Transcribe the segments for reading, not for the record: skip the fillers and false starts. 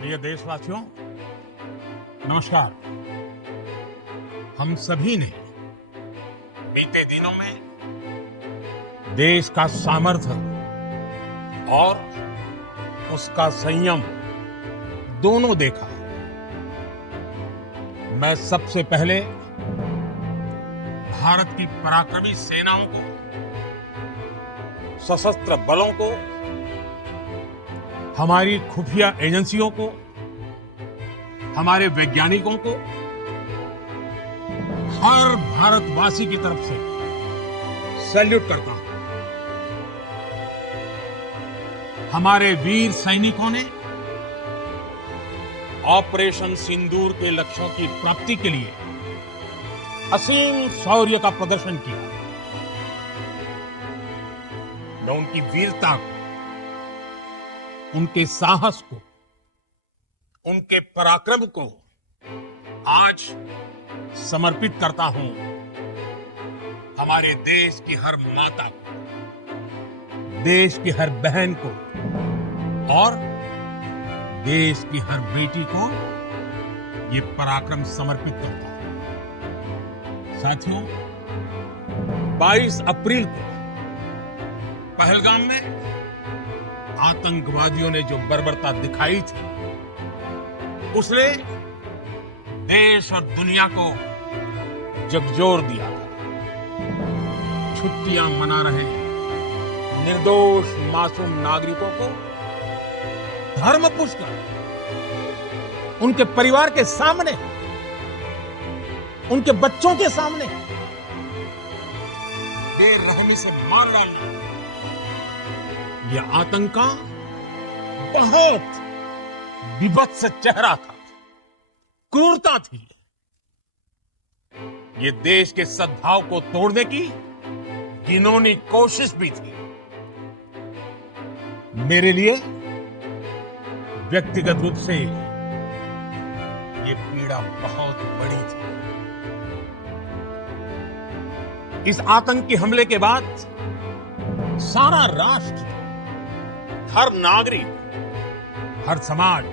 प्रिय देशवासियों, नमस्कार। हम सभी ने बीते दिनों में देश का सामर्थ्य और उसका संयम दोनों देखा। मैं सबसे पहले भारत की पराक्रमी सेनाओं को, सशस्त्र बलों को, हमारी खुफिया एजेंसियों को, हमारे वैज्ञानिकों को, हर भारतवासी की तरफ से सैल्यूट करता हूं। हमारे वीर सैनिकों ने ऑपरेशन सिंदूर के लक्ष्यों की प्राप्ति के लिए असीम शौर्य का प्रदर्शन किया। मैं उनकी वीरता को, उनके साहस को, उनके पराक्रम को आज समर्पित करता हूं हमारे देश की हर माता को, देश की हर बहन को और देश की हर बेटी को ये पराक्रम समर्पित करता हूं। साथियों, 22 अप्रैल को पहलगाम में आतंकवादियों ने जो बर्बरता दिखाई थी, उसने देश और दुनिया को झकझोर दिया था। छुट्टियां मना रहे निर्दोष मासूम नागरिकों को धर्म पूछकर उनके परिवार के सामने, उनके बच्चों के सामने बेरहमी से मार डालना, यह आतंक का बहुत विभत्स चेहरा था, क्रूरता थी। ये देश के सद्भाव को तोड़ने की घिनौनी कोशिश भी थी। मेरे लिए व्यक्तिगत रूप से ये पीड़ा बहुत बड़ी थी। इस आतंकी हमले के बाद सारा राष्ट्र, हर नागरिक, हर समाज,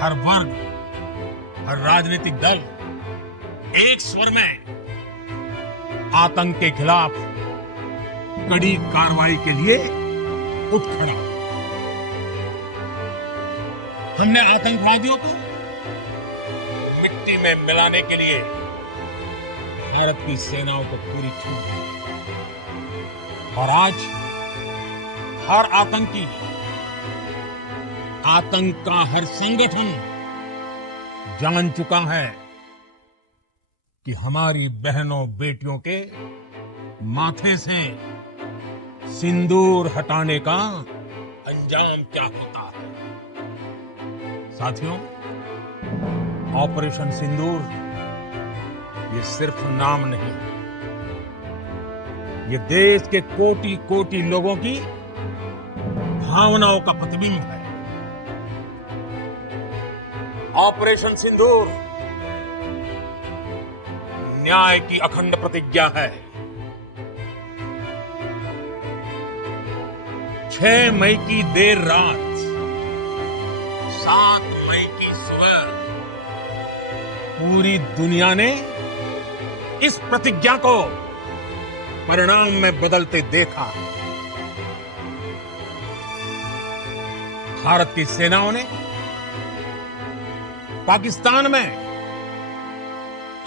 हर वर्ग, हर राजनीतिक दल एक स्वर में आतंक के खिलाफ कड़ी कार्रवाई के लिए उठ खड़ा। हमने आतंकवादियों को मिट्टी में मिलाने के लिए भारत की सेनाओं को पूरी छूट दी और आज हर आतंकी, आतंक का हर संगठन जान चुका है कि हमारी बहनों बेटियों के माथे से सिंदूर हटाने का अंजाम क्या होता है। साथियों, ऑपरेशन सिंदूर ये सिर्फ नाम नहीं, ये देश के कोटि कोटि लोगों की भावनाओं का प्रतिबिंब है। ऑपरेशन सिंदूर न्याय की अखंड प्रतिज्ञा है। 6 मई की देर रात, 7 मई की सुबह पूरी दुनिया ने इस प्रतिज्ञा को परिणाम में बदलते देखा। भारत की सेनाओं ने पाकिस्तान में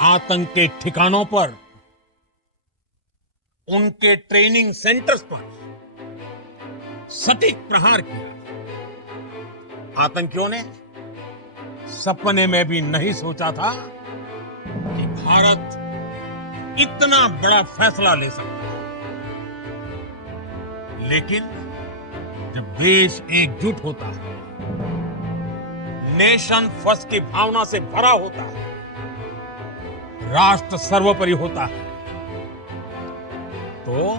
आतंक के ठिकानों पर, उनके ट्रेनिंग सेंटर्स पर सटीक प्रहार किया। आतंकियों ने सपने में भी नहीं सोचा था कि भारत इतना बड़ा फैसला ले सकता है। लेकिन जब देश एकजुट होता है, नेशन फर्स्ट की भावना से भरा होता है, राष्ट्र सर्वोपरि होता है, तो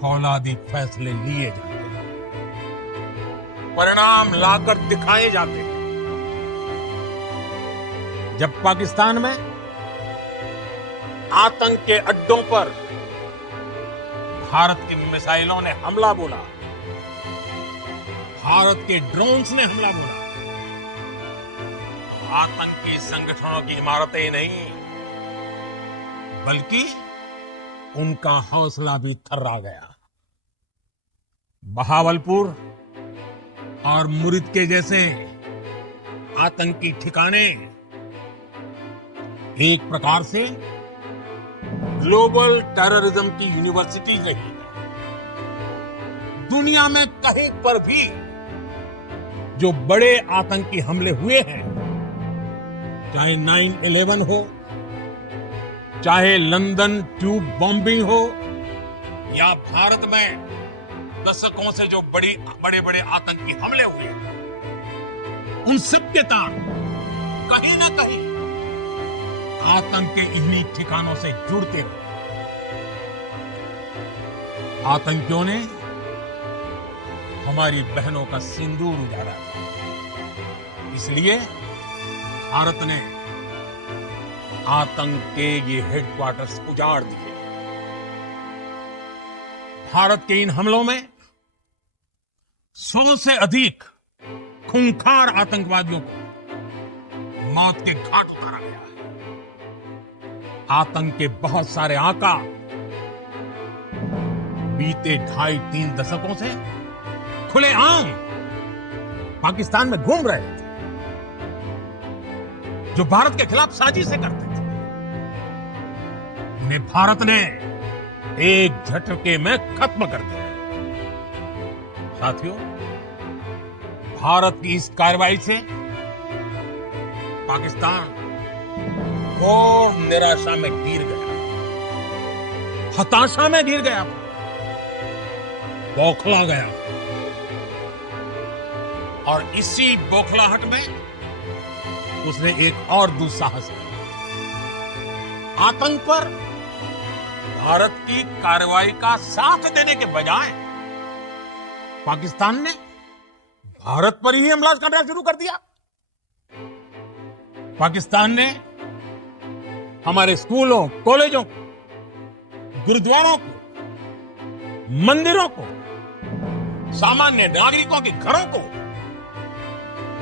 फौलादी फैसले लिए जाते हैं, परिणाम लाकर दिखाए जाते हैं। जब पाकिस्तान में आतंक के अड्डों पर भारत की मिसाइलों ने हमला बोला, भारत के ड्रोन्स ने हमला बोला, आतंकी संगठनों की इमारतें नहीं, बल्कि उनका हौसला भी थर्रा गया। बहावलपुर और मुरिद के जैसे आतंकी ठिकाने एक प्रकार से ग्लोबल टेररिज्म की यूनिवर्सिटी रही है। दुनिया में कहीं पर भी जो बड़े आतंकी हमले हुए हैं, चाहे 9/11 हो, चाहे लंदन ट्यूब बॉम्बिंग हो, या भारत में दशकों से जो बड़े बड़े आतंकी हमले हुए हैं, उन सब के तार कहीं ना कहीं आतंक के इन्हीं ठिकानों से जुड़ते रहे। आतंकियों ने हमारी बहनों का सिंदूर उजाड़ा था, इसलिए भारत ने आतंक के ये हेडक्वार्टर्स उजाड़ दिए। भारत के इन हमलों में 100 से अधिक खूंखार आतंकवादियों को मौत के घाट उतारा गया है। आतंक के बहुत सारे आका बीते 2.5-3 दशकों से खुलेआम पाकिस्तान में घूम रहे थे, जो भारत के खिलाफ साजिशें करते थे। उन्हें भारत ने एक झटके में खत्म कर दिया। साथियों, भारत की इस कार्रवाई से पाकिस्तान घोर निराशा में गिर गया, हताशा में गिर गया, बौखला गया। और इसी बौखलाहट में उसने एक और दुस्साहस किया। आतंक पर भारत की कार्रवाई का साथ देने के बजाय पाकिस्तान ने भारत पर ही हमला करना शुरू कर दिया। पाकिस्तान ने हमारे स्कूलों, कॉलेजों को, गुरुद्वारों को, मंदिरों को, सामान्य नागरिकों के घरों को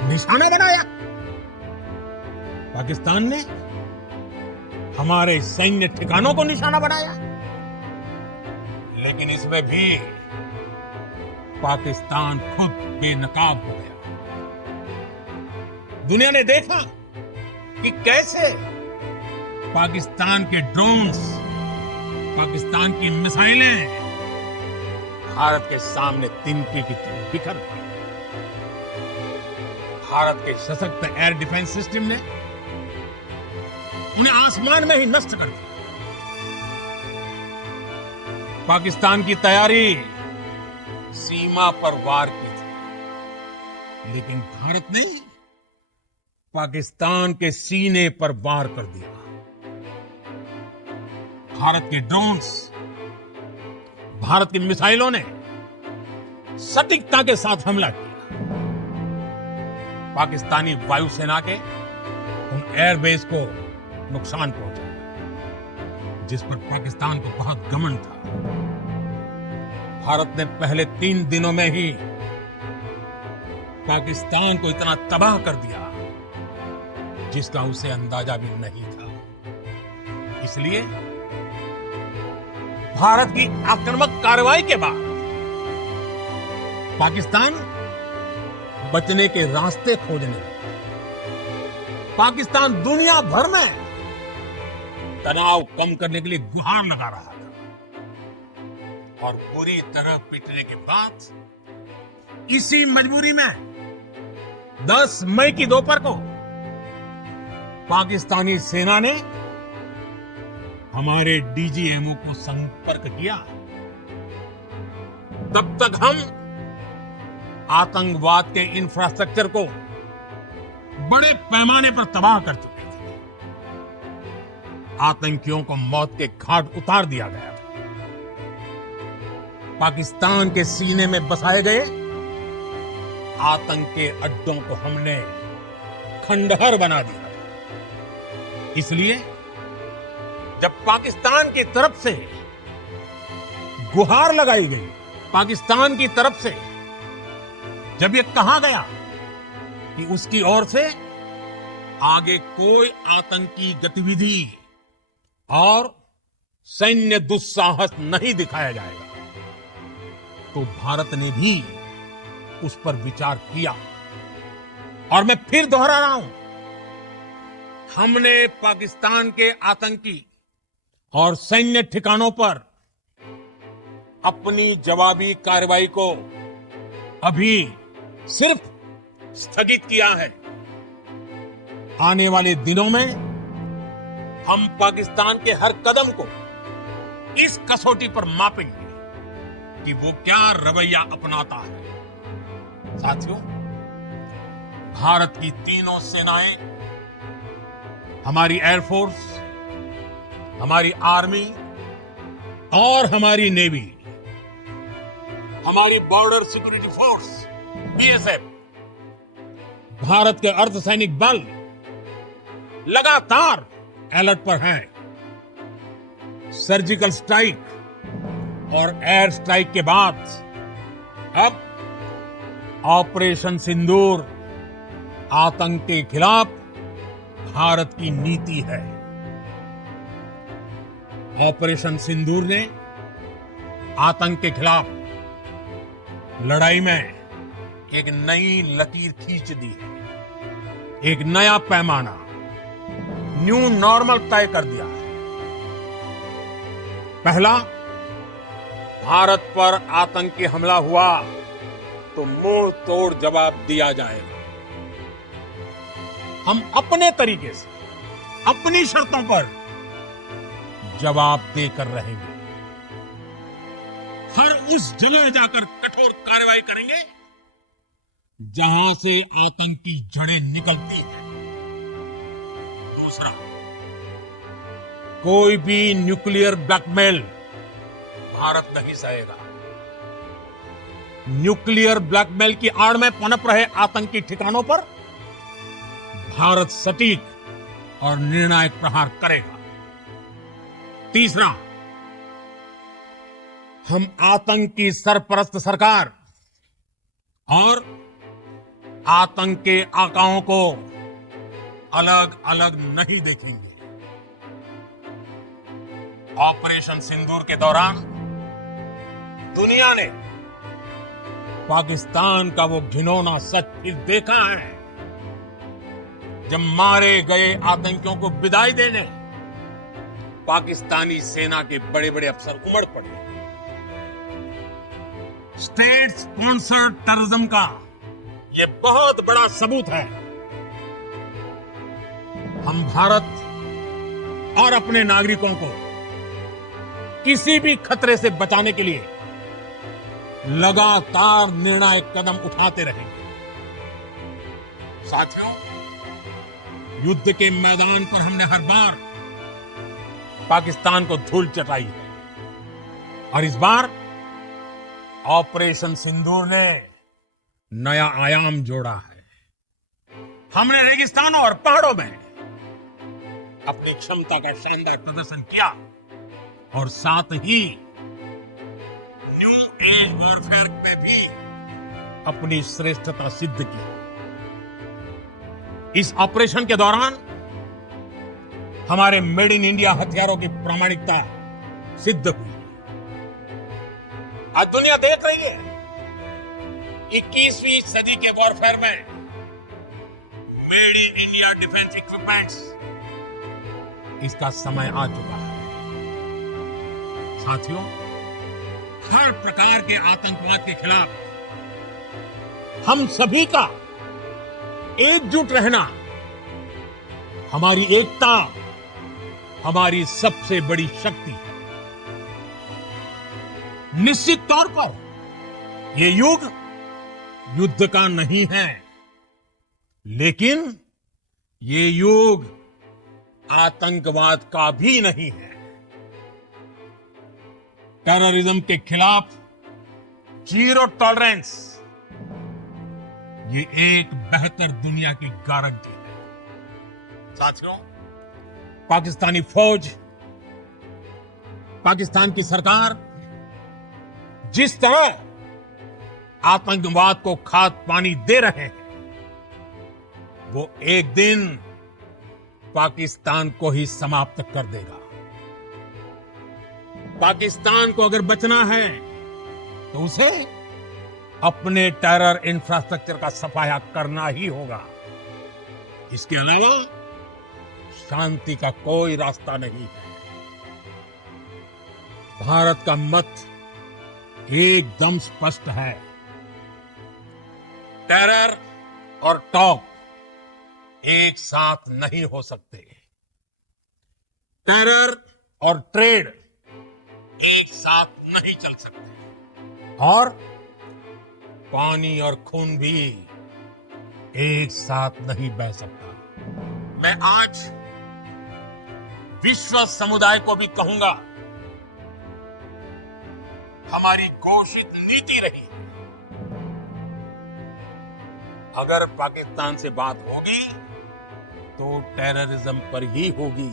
निशाना बनाया। पाकिस्तान ने हमारे सैन्य ठिकानों को निशाना बनाया। लेकिन इसमें भी पाकिस्तान खुद बेनकाब हो गया। दुनिया ने देखा कि कैसे पाकिस्तान के ड्रोन्स, पाकिस्तान की मिसाइलें भारत के सामने तिनके की तरह बिखर गई। भारत के सशक्त एयर डिफेंस सिस्टम ने उन्हें आसमान में ही नष्ट कर दिया। पाकिस्तान की तैयारी सीमा पर वार की थी, लेकिन भारत ने पाकिस्तान के सीने पर वार कर दिया। भारत के ड्रोन्स, भारत की मिसाइलों ने सटीकता के साथ हमला किया। पाकिस्तानी वायुसेना के उन एयरबेस को नुकसान पहुंचा, जिस पर पाकिस्तान को बहुत घमंड था। भारत ने पहले 3 दिनों में ही पाकिस्तान को इतना तबाह कर दिया, जिसका उसे अंदाजा भी नहीं था। इसलिए भारत की आक्रामक कार्रवाई के बाद पाकिस्तान बचने के रास्ते खोजने लगा। पाकिस्तान दुनिया भर में तनाव कम करने के लिए गुहार लगा रहा था, और बुरी तरह पिटने के बाद इसी मजबूरी में 10 मई की दोपहर को पाकिस्तानी सेना ने हमारे डीजीएमओ को संपर्क किया। तब तक हम आतंकवाद के इंफ्रास्ट्रक्चर को बड़े पैमाने पर तबाह कर चुके थे। आतंकियों को मौत के घाट उतार दिया गया था। पाकिस्तान के सीने में बसाए गए आतंक के अड्डों को हमने खंडहर बना दिया था। इसलिए जब पाकिस्तान की तरफ से गुहार लगाई गई, पाकिस्तान की तरफ से जब ये कहा गया कि उसकी ओर से आगे कोई आतंकी गतिविधि और सैन्य दुस्साहस नहीं दिखाया जाएगा, तो भारत ने भी उस पर विचार किया। और मैं फिर दोहरा रहा हूं, हमने पाकिस्तान के आतंकी और सैन्य ठिकानों पर अपनी जवाबी कार्रवाई को अभी सिर्फ स्थगित किया है। आने वाले दिनों में हम पाकिस्तान के हर कदम को इस कसौटी पर मापेंगे कि वो क्या रवैया अपनाता है। साथियों, भारत की तीनों सेनाएं, हमारी एयरफोर्स, हमारी आर्मी और हमारी नेवी, हमारी border security force BSF, Bharat के अर्धसैनिक बल लगातार अलर्ट पर हैं। सर्जिकल स्ट्राइक और एयर स्ट्राइक के बाद अब ऑपरेशन सिंदूर आतंक के खिलाफ भारत की नीति है। ऑपरेशन सिंदूर ने आतंक के खिलाफ लड़ाई में एक नई लकीर खींच दी है, एक नया पैमाना, न्यू नॉर्मल तय कर दिया है। पहला, भारत पर आतंकी हमला हुआ तो मुंह तोड़ जवाब दिया जाएगा। हम अपने तरीके से, अपनी शर्तों पर जवाब देकर रहेंगे। हर उस जगह जाकर कठोर कार्रवाई करेंगे जहां से आतंक की जड़ें निकलती हैं। दूसरा, कोई भी न्यूक्लियर ब्लैकमेल भारत नहीं सहेगा। न्यूक्लियर ब्लैकमेल की आड़ में पनप रहे आतंकी ठिकानों पर भारत सटीक और निर्णायक प्रहार करेगा। तीसरा, हम आतंक की सरपरस्त सरकार और आतंक के आकाओं को अलग अलग नहीं देखेंगे। ऑपरेशन सिंदूर के दौरान दुनिया ने पाकिस्तान का वो घिनौना सच फिर देखा है, जब मारे गए आतंकियों को विदाई देने पाकिस्तानी सेना के बड़े बड़े अफसर उमड़ पड़े। स्टेट स्पॉन्सर्ड टेररिज्म का ये बहुत बड़ा सबूत है। हम भारत और अपने नागरिकों को किसी भी खतरे से बचाने के लिए लगातार निर्णायक कदम उठाते रहेंगे। साथियों, युद्ध के मैदान पर हमने हर बार पाकिस्तान को धूल चटाई है और इस बार ऑपरेशन सिंदूर ने नया आयाम जोड़ा है। हमने रेगिस्तानों और पहाड़ों में अपनी क्षमता का शानदार प्रदर्शन किया और साथ ही न्यू एज वॉरफेयर में भी अपनी श्रेष्ठता सिद्ध की। इस ऑपरेशन के दौरान हमारे मेड इन इंडिया हथियारों की प्रामाणिकता सिद्ध हुई। आज दुनिया देख रही है 21वीं सदी के वॉरफेयर में made in India defence equipments, इसका समय आ चुका है। साथियों, हर प्रकार के आतंकवाद के खिलाफ हम सभी का एकजुट रहना, हमारी एकता हमारी सबसे बड़ी शक्ति है। निश्चित तौर पर ये युग युद्ध का नहीं है, लेकिन ये युग आतंकवाद का भी नहीं है। टेररिज्म के खिलाफ जीरो टॉलरेंस, ये एक बेहतर दुनिया की गारंटी है। साथियों, पाकिस्तानी फौज, पाकिस्तान की सरकार जिस तरह आतंकवाद को खाद पानी दे रहे हैं, वो एक दिन पाकिस्तान को ही समाप्त कर देगा। पाकिस्तान को अगर बचना है तो उसे अपने टेरर इंफ्रास्ट्रक्चर का सफाया करना ही होगा। इसके अलावा शांति का कोई रास्ता नहीं है। भारत का मत एकदम स्पष्ट है। टेरर और टॉक एक साथ नहीं हो सकते। टेरर और ट्रेड एक साथ नहीं चल सकते। और पानी और खून भी एक साथ नहीं बह सकता। मैं आज विश्व समुदाय को भी कहूंगा, हमारी घोषित नीति रही, अगर पाकिस्तान से बात होगी तो टेररिज्म पर ही होगी।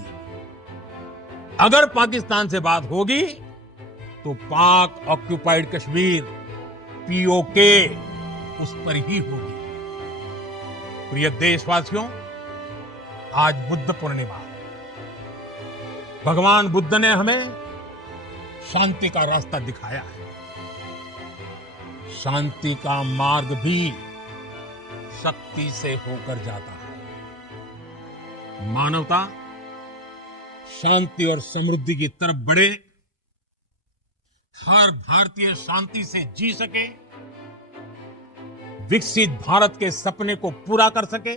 अगर पाकिस्तान से बात होगी तो पाक ऑक्युपाइड कश्मीर पीओके उस पर ही होगी। प्रिय देशवासियों, आज बुद्ध पूर्णिमा। भगवान बुद्ध ने हमें शांति का रास्ता दिखाया है। शांति का मार्ग भी शक्ति से होकर जाता है। मानवता शांति और समृद्धि की तरफ बढ़े, हर भारतीय शांति से जी सके, विकसित भारत के सपने को पूरा कर सके,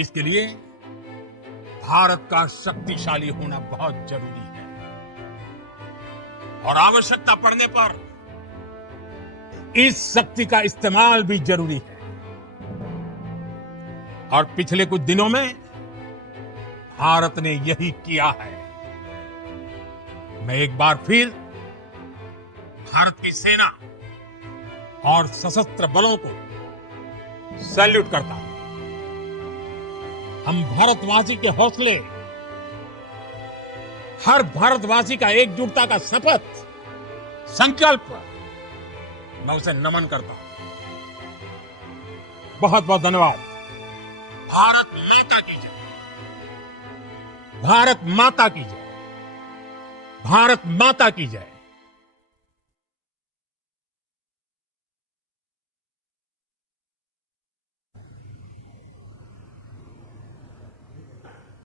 इसके लिए भारत का शक्तिशाली होना बहुत जरूरी है। और आवश्यकता पड़ने पर इस शक्ति का इस्तेमाल भी जरूरी है। और पिछले कुछ दिनों में भारत ने यही किया है। मैं एक बार फिर भारत की सेना और सशस्त्र बलों को सैल्यूट करता हूं। हम भारतवासी के हौसले, हर भारतवासी का एकजुटता का शपथ, संकल्प, मैं उसे नमन करता हूं। बहुत बहुत धन्यवाद। भारत माता की जय। भारत माता की जय। भारत माता की जय।